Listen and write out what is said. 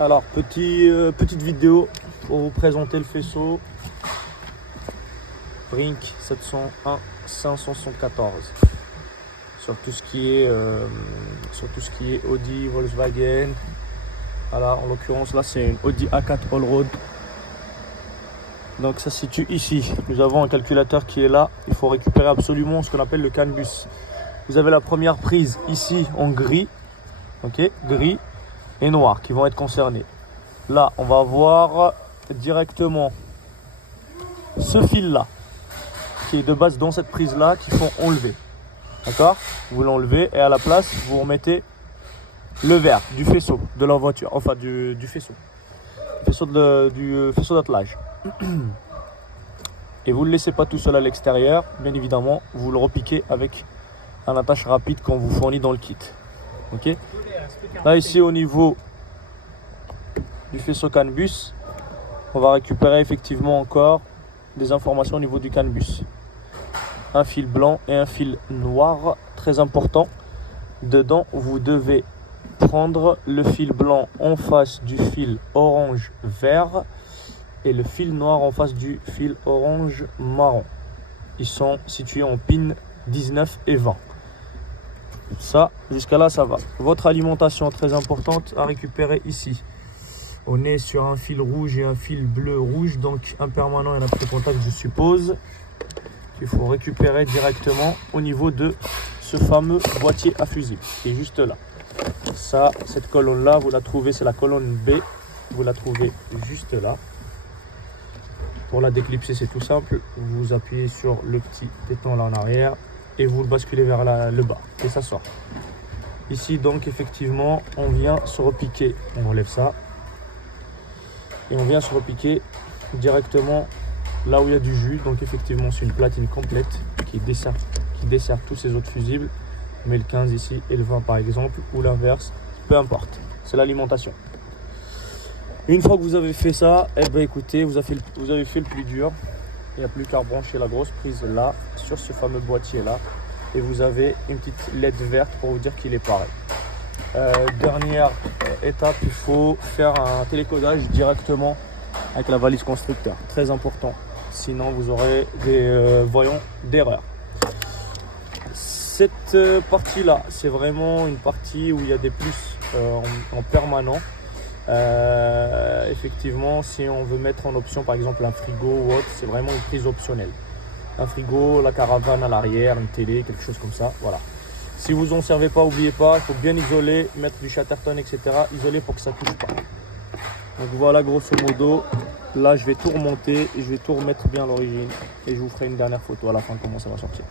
Alors, petite vidéo pour vous présenter le faisceau Brink 701 574 sur tout ce qui est Audi, Volkswagen. Voilà, en l'occurrence là c'est une Audi A4 Allroad. Donc ça se situe ici. Nous avons un calculateur qui est là. Il faut récupérer absolument ce qu'on appelle le CAN bus. Vous avez la première prise ici en gris, ok, gris et noir qui vont être concernés. Là, on va voir directement ce fil là qui est de base dans cette prise là qu'il faut enlever. D'accord? Vous l'enlevez et à la place vous remettez le verre du faisceau de la voiture, enfin du faisceau. Du faisceau d'attelage. Et vous ne le laissez pas tout seul à l'extérieur, bien évidemment, vous le repiquez avec un attache rapide qu'on vous fournit dans le kit. Ok. Là ici au niveau du faisceau CAN bus, on va récupérer effectivement encore des informations au niveau du CAN bus. Un fil blanc et un fil noir, très important. Dedans, vous devez prendre le fil blanc en face du fil orange vert et le fil noir en face du fil orange marron. Ils sont situés en pin 19 et 20. Ça, jusqu'à là, ça va. Votre alimentation très importante à récupérer ici. On est sur un fil rouge et un fil bleu-rouge, donc un permanent et un après-contact, je suppose, qu'il faut récupérer directement au niveau de ce fameux boîtier à fusible qui est juste là. Ça, cette colonne-là, vous la trouvez, c'est la colonne B. Vous la trouvez juste là. Pour la déclipser, c'est tout simple. Vous appuyez sur le petit téton là en arrière et vous le basculez vers le bas et ça sort. Ici, donc, effectivement, on vient se repiquer. On enlève ça. Et on vient se repiquer directement là où il y a du jus. Donc, effectivement, c'est une platine complète qui dessert tous ces autres fusibles. Mais le 15 ici et le 20 par exemple, ou l'inverse, peu importe, c'est l'alimentation. Une fois que vous avez fait ça, eh ben écoutez, vous avez fait le plus dur. Il n'y a plus qu'à brancher la grosse prise là, sur ce fameux boîtier là. Et vous avez une petite LED verte pour vous dire qu'il est pareil. Dernière étape, il faut faire un télécodage directement avec la valise constructeur. Très important, sinon vous aurez des voyants d'erreur. Cette partie-là, c'est vraiment une partie où il y a des plus en permanent. Effectivement, si on veut mettre en option par exemple un frigo ou autre, c'est vraiment une prise optionnelle. Un frigo, la caravane à l'arrière, une télé, quelque chose comme ça. Voilà. Si vous en servez pas, n'oubliez pas, il faut bien isoler, mettre du Chatterton, etc. Isoler pour que ça ne touche pas. Donc voilà, grosso modo. Là, je vais tout remonter et je vais tout remettre bien à l'origine. Et je vous ferai une dernière photo à la fin de comment ça va sortir.